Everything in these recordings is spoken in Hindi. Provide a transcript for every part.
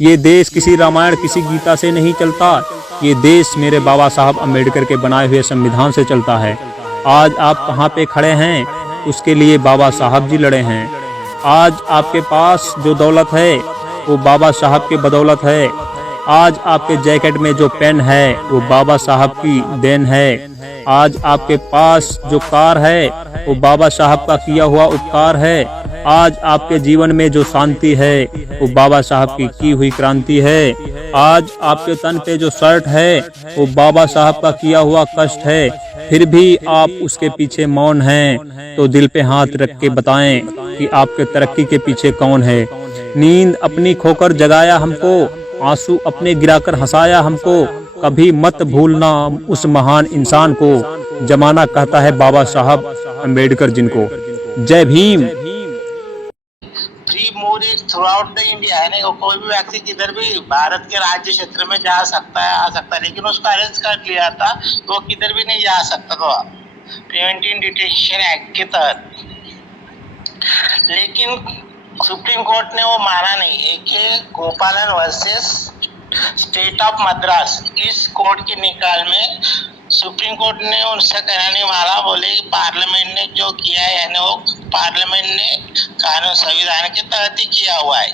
ये देश किसी रामायण किसी गीता से नहीं चलता, ये देश मेरे बाबा साहब अम्बेडकर के बनाए हुए संविधान से चलता है। आज आप कहाँ पे खड़े हैं, उसके लिए बाबा साहब जी लड़े हैं। आज आपके पास जो दौलत है वो बाबा साहब के बदौलत है। आज आपके जैकेट में जो पेन है वो बाबा साहब की देन है। आज आपके पास जो कार है वो बाबा साहब का किया हुआ उपकार है। आज आपके जीवन में जो शांति है वो बाबा साहब की हुई क्रांति है। आज आपके तन पे जो शर्ट है वो बाबा साहब का किया हुआ कष्ट है। फिर भी आप उसके पीछे मौन हैं, तो दिल पे हाथ रख के बताएं कि आपके तरक्की के पीछे कौन है। नींद अपनी खोकर जगाया हमको, आंसू अपने गिराकर हंसाया हमको। कभी मत भूलना उस महान इंसान को, जमाना कहता है बाबा साहब अम्बेडकर जिनको। जय Bhim. Free movie through out the India है ना, कोई भी व्यक्ति किधर भी भारत के राज्य क्षेत्र में जा सकता है, आ सकता है, लेकिन उसको अरेस्ट कर लिया था तो वो किधर भी नहीं जा सकता था प्रिवेंटिव डिटेंशन एक्ट के तहत। लेकिन सुप्रीम कोर्ट ने वो माना नहीं। एक गोपालन वर्सेस स्टेट ऑफ मद्रास, इस कोर्ट के निकाल में सुप्रीम कोर्ट ने उनसे कहना नहीं मारा। बोले पार्लियामेंट ने जो किया है ना वो पार्लियामेंट ने कानून संविधान के तहत ही किया हुआ है।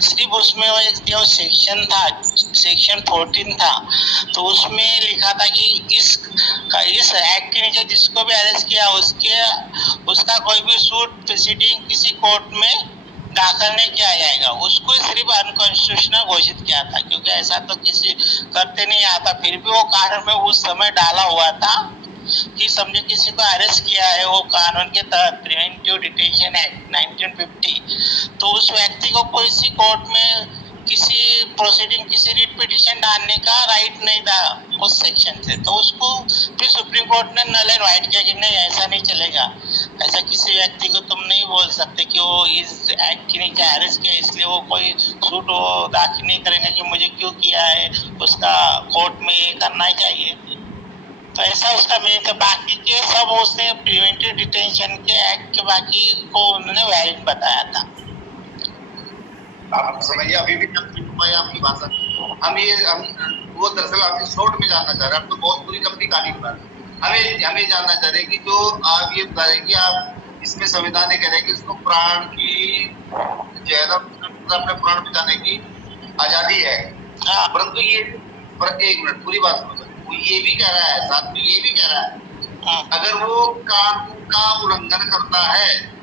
सिर्फ उसमें वो एक जो सेक्शन था, सेक्शन 14 था, तो उसमें लिखा था कि इस एक्ट के नीचे जिसको भी अरेस्ट किया उसका कोई भी सूट प्रोसीडिंग किसी कोर्ट में दाखिल नहीं किया जाएगा। उसको सिर्फ अनकॉन्स्टिट्यूशनल घोषित किया था, क्योंकि ऐसा तो किसी करते नहीं आता। फिर भी वो कानून में उस समय डाला हुआ था कि समझे किसी को अरेस्ट किया है वो कानून के तहत, प्रिवेंटिव डिटेंशन एक्ट 1950, तो उस व्यक्ति को किसी कोर्ट में किसी प्रोसीडिंग किसी रिट पिटीशन डालने का राइट नहीं था उस सेक्शन से। तो उसको फिर सुप्रीम कोर्ट ने नल एंड वाइट किया कि नहीं, ऐसा नहीं चलेगा। ऐसा किसी व्यक्ति को तुम नहीं बोल सकते कि वो इस एक्ट के नीचे अरेस्ट किया इसलिए वो कोई सूट वो दाखिल नहीं करेंगे कि मुझे क्यों किया है, उसका कोर्ट में ये करना ही चाहिए। तो ऐसा उसका मेन था। बाकी के सब उसने प्रिवेंटिव डिटेंशन के एक्ट के बाकी को उन्होंने वैलिड बताया था। आप समझिए, अभी भी आपकी बात हम वो दरअसल आपकी शॉर्ट में जानना चाह रहे हैं। आप तो बहुत पूरी लंबी कहानी बता रहे हैं। हमें जानना चाह रहे हैं कि जो आप ये बता रहे हैं कि आप इसमें संविधान ये कह रहे हैं कि उसको प्राण की जो है ना अपने प्राण बचाने की आजादी है, परंतु ये एक मिनट पूरी बात सुनो। वो ये भी कह रहा है, साथ में ये भी कह रहा है अगर वो कानून का उल्लंघन करता है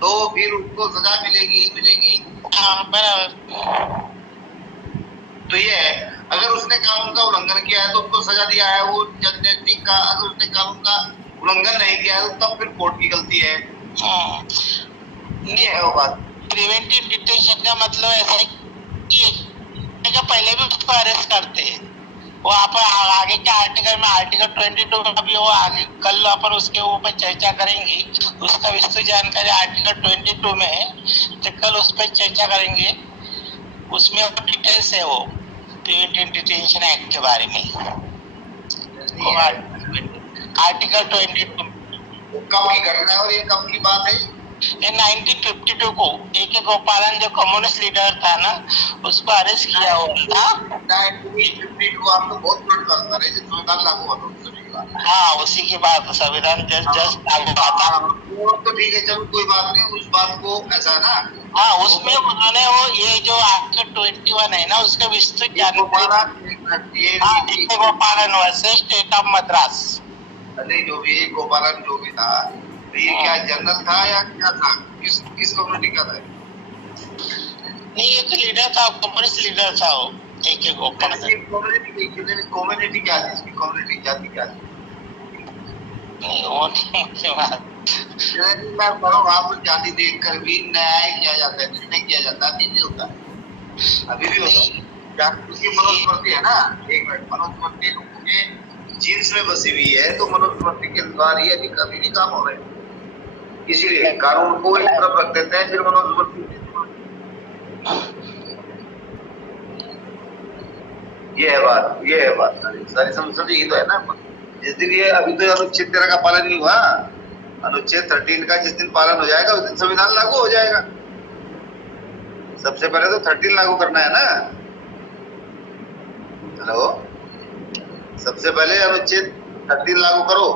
तो फिर उसको सजा मिलेगी ही मिलेगी। बराबर। तो ये है, अगर उसने कानून का उल्लंघन किया है तो उसको सजा दिया है वो जननेटिक का। अगर उसने कानून का उल्लंघन नहीं किया है तो तब फिर कोर्ट की गलती है। ये है वो बात। प्रिवेंटिव डिटेंशन का मतलब ऐसा है कि पहले भी उसको अरेस्ट करते हैं। वो अपन आगे के आर्टिकल में आर्टिकल 22 में भी वो आगे कल अपन उसके ऊपर चर्चा करेंगे। उसका विस्तृत जानकारी आर्टिकल 22 में है, तो कल उस पर चर्चा करेंगे। उसमें डिटेल्स है वो प्रिवेंटिव डिटेंशन एक्ट के बारे में। आर्टिकल 22 कब की घटना है और ये कब की बात है? ये 1952 को AK गोपालन जो कम्युनिस्ट लीडर था ना, उसको अरेस्ट किया हुआ था। 1952 आप तो बहुत पुराना था रे, जब संविधान लागू हुआ था। हाँ, उसी की बात, संविधान जस्ट लागू हुआ था। वो तो ठीक है, चलो कोई बात नहीं, उस बात को ऐसा है ना। हाँ, उसमें उन्होंने वो ये जो आर्टिकल 21 है ना उसका विस्तृत जानकारी। हाँ, AK गोपालन वर्सेस स्टेट ऑफ मद्रास। नहीं, जो भी गोपालन जो भी था, ये क्या जनरल था या क्या था? किस कम्युनिटी का था? नहीं, एक लीडर था, कम्युनिस्ट लीडर था वो AK गोपालन। कम्युनिटी क्या थी? इसकी कम्युनिटी जाति क्या थी? नहीं, वो नहीं मुझे बात। मैं करो वहाँ पर जाति देखकर भी न्याय किया जाता है, निर्णय किया जाता है, अभी भी होता है, अभी भी होता है। उसकी मनोस्मृति है ना, एक मिनट, मनोस्मृति लोगों के जीन्स में बसी हुई है, तो मनोस्मृति के द्वारा ही अभी कभी नहीं काम हो रहे, इसीलिए कानून को एक तरफ रख देते हैं, फिर मनोस्मृति। ये है बात सारी समस्या यही तो है ना। जिस दिन ये अभी तो अनुच्छेद 13 का पालन नहीं हुआ, अनुच्छेद 13 का जिस दिन पालन हो जाएगा उस दिन संविधान लागू हो जाएगा। सबसे पहले तो 13 लागू करना है ना। हेलो, सबसे पहले अनुच्छेद 13 लागू करो।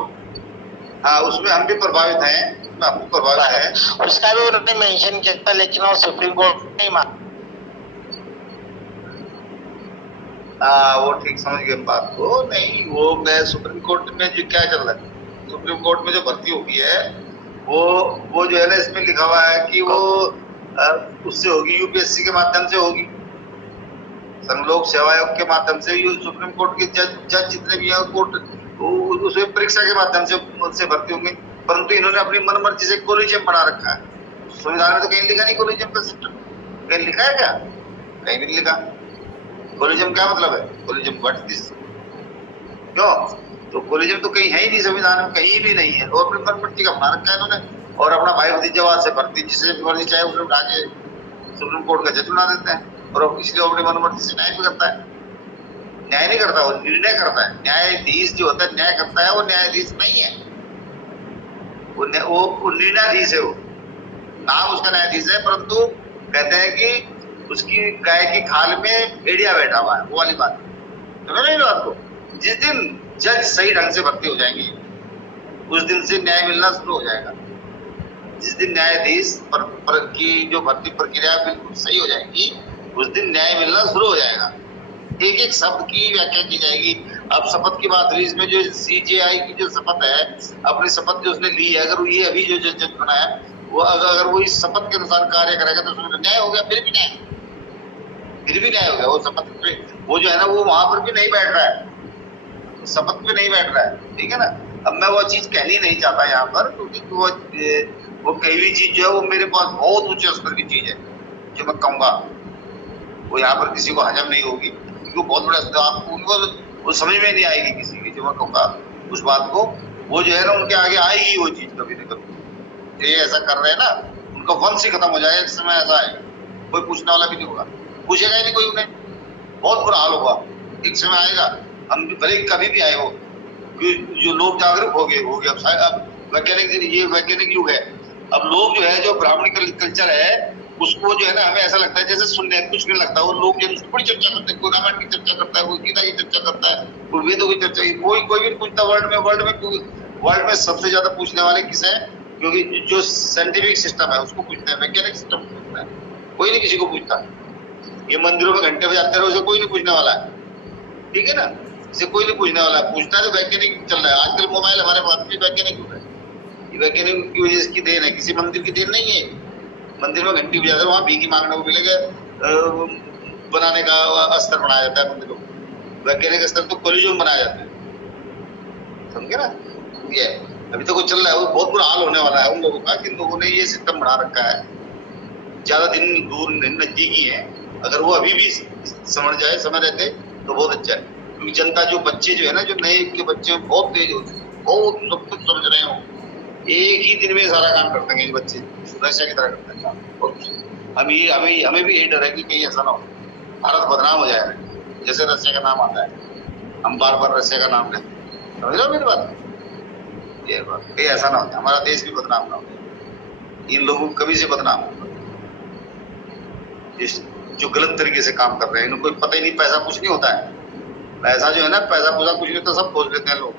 हाँ, उसमें हम भी प्रभावित हैं, उसमें हम भी प्रभावित हैं। उसका भी उन्होंने मेंशन किया था, लेकिन वो सुप्रीम कोर्ट नहीं माना। हाँ, वो ठीक समझ गए बात को। नहीं, वो मैं सुप्रीम कोर्ट में जो क्या चल रहा है, सुप्रीम कोर्ट में जो भर्ती होगी है वो जो है ना, इसमें लिखा हुआ है कि वो उससे होगी, यूपीएससी के माध्यम से होगी, संघ लोक सेवा आयोग के माध्यम से। सुप्रीम कोर्ट के जज जितने भी हैं कोर्ट, उसमें परीक्षा के माध्यम से भर्ती होंगे। परंतु इन्होंने अपनी मन मर्जी से कोलिजियम बना रखा है। संविधान में तो कहीं लिखा नहीं कोलिजियम का सिस्टम, कहीं लिखा है क्या? कहीं भी नहीं लिखा। कोलिजियम क्या मतलब है? Collegium what is this? क्यों? तो कोलिजियम तो कहीं है ही नहीं, संविधान में कहीं भी नहीं है। और अपनी मन मर्जी का बना रखा है इन्होंने, और अपना भाई भतीजावाद से भर्ती जिसे भी मर्जी चाहे उसे उठा के सुप्रीम कोर्ट का जज बना देते हैं। और इसलिए अपनी मन मर्जी से न्याय भी करता है। न्याय नहीं करता, वो निर्णय करता है। न्यायाधीश जो होता है न्याय करता है, वो न्यायाधीश नहीं है, वो निर्णयाधीश है। वो नाम उसका न्यायाधीश है, परंतु कहते हैं कि उसकी गाय की खाल में भेड़िया बैठा हुआ है, वो वाली बात। समझ रहे बात को? जिस दिन जज सही ढंग से भर्ती हो जाएंगे, उस दिन से न्याय मिलना शुरू हो जाएगा। जिस दिन न्यायाधीश की जो भर्ती प्रक्रिया बिल्कुल सही हो जाएगी, उस दिन न्याय मिलना शुरू हो जाएगा। एक एक शब्द की व्याख्या की जाएगी। अब शपथ की बात हुई, इसमें जो सीजेआई की जो शपथ है, अपनी शपथ जो उसने ली है, अगर ये अभी जो जज बना है, वो अगर वो इस शपथ के अनुसार कार्य करेगा तो उसमें न्याय हो गया। फिर भी न्याय हो गया। वो शपथ पे, वो जो है ना, वो वहां पर भी नहीं बैठ रहा है, शपथ पे नहीं बैठ रहा है, ठीक है ना। अब मैं वो चीज कहनी नहीं चाहता यहाँ पर, क्योंकि वो कही हुई चीज जो है, वो मेरे पास बहुत उच्च स्तर की चीज है, जो मैं कहूंगा वो यहाँ पर किसी को हजम नहीं होगी, क्योंकि वो बहुत बड़ा, आपको उनको वो समझ में नहीं आएगी किसी की, जो मैं कहूंगा उस बात को। वो जो है ना, उनके आगे आएगी वो चीज कभी न कभी। ये ऐसा कर रहे हैं ना, उनका वंश ही खत्म हो जाएगा। इस समय ऐसा है, कोई पूछने वाला भी नहीं होगा, पूछेगा ही नहीं कोई उन्हें। बहुत बुरा हाल होगा। एक समय आएगा, हम भी भले कभी भी आए हो, जो लोग जागरूक हो गए। अब वैज्ञानिक युग है। अब लोग जो है, जो ब्राह्मण कल्चर है, उसको जो है ना, हमें ऐसा लगता है जैसे सुनने कुछ नहीं लगता। वो लोग जो बड़ी चर्चा करते हैं, कोई रामायण की चर्चा करता है, कोई गीता की चर्चा करता है, कोई वेदों की चर्चा, कोई भी पूछता। वर्ल्ड में सबसे ज्यादा पूछने वाले किसे हैं? क्योंकि जो साइंटिफिक सिस्टम है उसको पूछते हैं, वैज्ञानिक सिस्टम को पूछता है। कोई नहीं किसी को पूछता। ये मंदिरों में घंटे बजाते रहो, उसे कोई नहीं पूछने वाला है, ठीक है ना। इसे कोई नहीं पूछने वाला है। पूछता है तो वैज्ञानिक चल रहा है। आजकल मोबाइल हमारे पास भी वैज्ञानिक युग है। ये वैज्ञानिक की वजह की देन है, किसी मंदिर की देन नहीं है। मंदिर में घंटी बजाते, वहां भीख मांगने को मिलेगा, बनाने का अस्त्र बनाया जाता है मंदिरों को। वैज्ञानिक स्तर तो कोलिजियम बनाया जाता है, समझे ना। ये अभी तो कुछ चल रहा है, वो बहुत बुरा हाल होने वाला है उन लोगों का, जिन लोगों ने ये सिस्टम बना रखा है। ज्यादा दिन दूर नजदीकी है। अगर वो अभी भी समझ जाए, समय रहते, तो बहुत अच्छा है। क्योंकि जनता, जो बच्चे जो है ना, जो नए के बच्चे बहुत तेज होते हैं, बहुत सब कुछ समझ रहे हो, एक ही दिन में सारा काम कर देंगे बच्चे, रशिया की तरह करते हैं काम। और हमें भी यही डर है कि कहीं ऐसा ना हो, भारत बदनाम हो जाएगा, जैसे रशिया का नाम आता है, हम बार बार रशिया का नाम लेते हैं। समझ रहे हो मेरी बात? ये बात कहीं ऐसा ना हो, हमारा देश भी बदनाम ना हो, इन लोगों को कभी से बदनाम होगा जो गलत तरीके से काम कर रहे हैं। इनको कोई पता ही नहीं, पैसा कुछ नहीं होता है। पैसा जो है ना, पैसा पूसा कुछ नहीं होता, सब खोज लेते हैं लोग,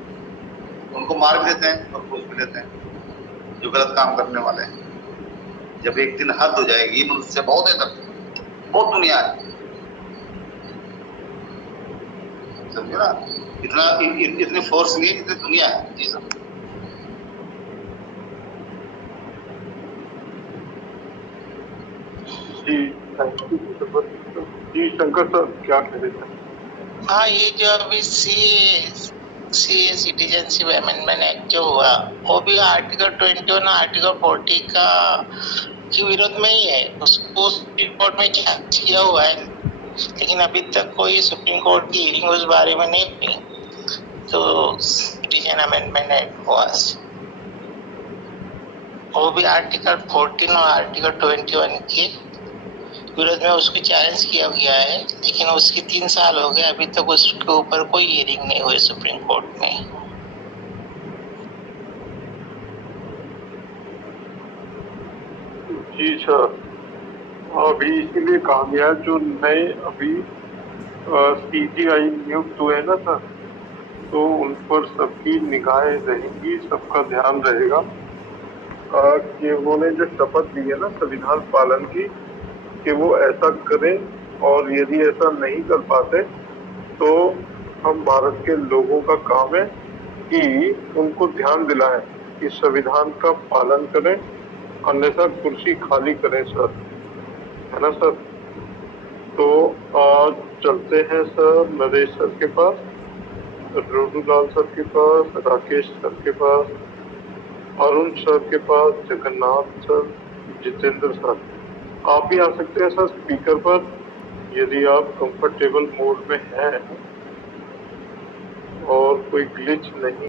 उनको मार भी देते हैं और खोज भी लेते हैं जो गलत काम करने वाले हैं। जब एक दिन हद हो जाएगी, मनुष्य बहुत है, तब बहुत दुनिया है, समझे ना। इतनी फोर्स नहीं है जितनी दुनिया है। जी सर। जी शंकर सर, क्या कह रहे थे? हाँ, ये जो अभी सीए सिटीजनशिप अमेंडमेंट एक्ट जो हुआ, वो भी आर्टिकल 21 आर्टिकल 40 का के विरोध में ही है। उसको सुप्रीम कोर्ट में चैलेंज किया हुआ है, लेकिन अभी तक कोई सुप्रीम कोर्ट की हियरिंग उस बारे में नहीं हुई। तो सिटीजन अमेंडमेंट एक्ट हुआ, वो भी आर्टिकल 14 और आर्टिकल 21 के विरोध में उसको चैलेंज किया गया है, लेकिन उसके 3 साल हो गए, अभी तक उसके ऊपर कोई हियरिंग नहीं हुई सुप्रीम कोर्ट में। जी सर, अभी इसीलिए कहा गया है, जो नए अभी सीजीआई नियुक्त हुए हैं ना सर, तो उन पर सबकी निगाहें रहेंगी, सबका ध्यान रहेगा कि उन्होंने जो शपथ ली है ना संविधान पालन की, कि वो ऐसा करें, और यदि ऐसा नहीं कर पाते तो हम भारत के लोगों का काम है कि उनको ध्यान दिलाएं कि संविधान का पालन करें, अन्यथा कुर्सी खाली करें सर, है ना सर। तो आज चलते हैं सर नरेश सर के पास, रोडूलाल सर के पास, राकेश सर के पास, अरुण सर के पास, जगन्नाथ सर, जितेंद्र सर। आप भी आ सकते हैं सर स्पीकर पर यदि आप कंफर्टेबल मोड में हैं और कोई ग्लिच नहीं